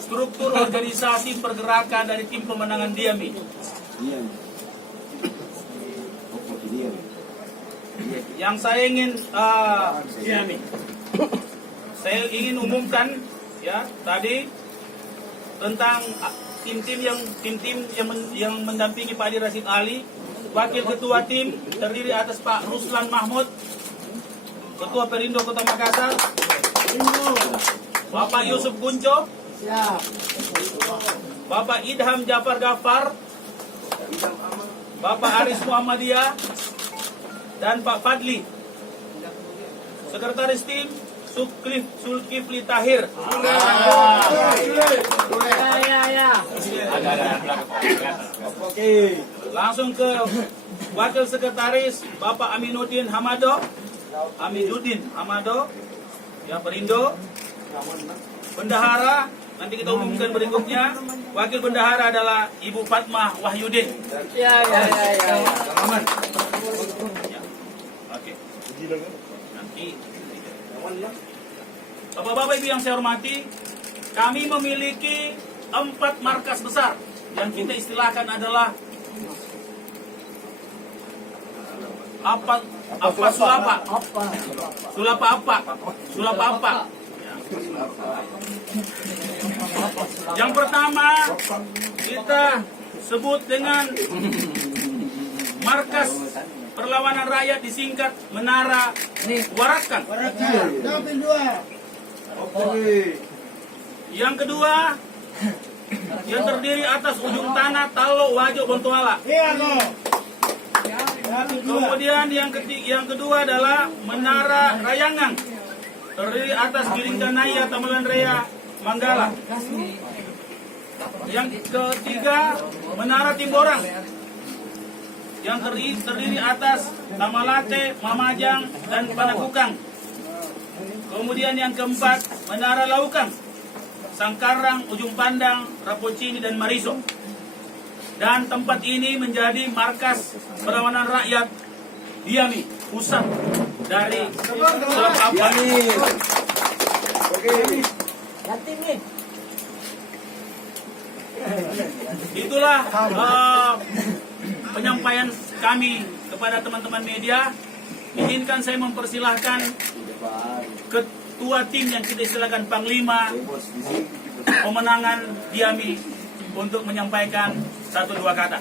struktur organisasi pergerakan dari tim pemenangan Diami. Yang saya ingin umumkan ya tadi tentang tim-tim yang mendampingi Pak Adi Rasid Ali. Wakil Ketua tim terdiri atas Pak Ruslan Mahmud, Ketua Perindo Kota Makassar, Bapak Yusuf Gunco, Bapak Idham Jafar Gafar, Bapak Aris Muhammadiyah, dan Pak Fadli. Sekretaris tim Zulkifli Tahir. Langsung ke Wakil Sekretaris Bapak Amiduddin Hamado, ya Perindo. Bendahara nanti kita umumkan berikutnya. Wakil Bendahara adalah Ibu Fatmah Wahyudin. Oke. Nanti. Bapak-bapak Ibu yang saya hormati, kami memiliki 4 markas besar yang kita istilahkan adalah sulapa apa. Yang pertama kita sebut dengan markas perlawanan rakyat, disingkat Menara Warakan. Yang kedua yang terdiri atas Ujung Tanah, Talo, Wajo, Bontoala. Kemudian yang kedua adalah Menara Rayangang, terdiri atas Giringganaya, Tamalan Rea, Manggala. Yang ketiga Menara Timborang, yang terdiri atas Tamalate, Mamajang, dan Panakukang. Kemudian yang keempat Menara Laukang, Sangkarang, Ujung Pandang, Rapocini, dan Mariso. Dan tempat ini menjadi markas perlawanan rakyat Diami, pusat dari Sulapa. Itulah penyampaian kami kepada teman-teman media. Izinkan saya mempersilahkan ketua tim yang kita istilahkan Panglima pemenangan Diami untuk menyampaikan 1-2 kata.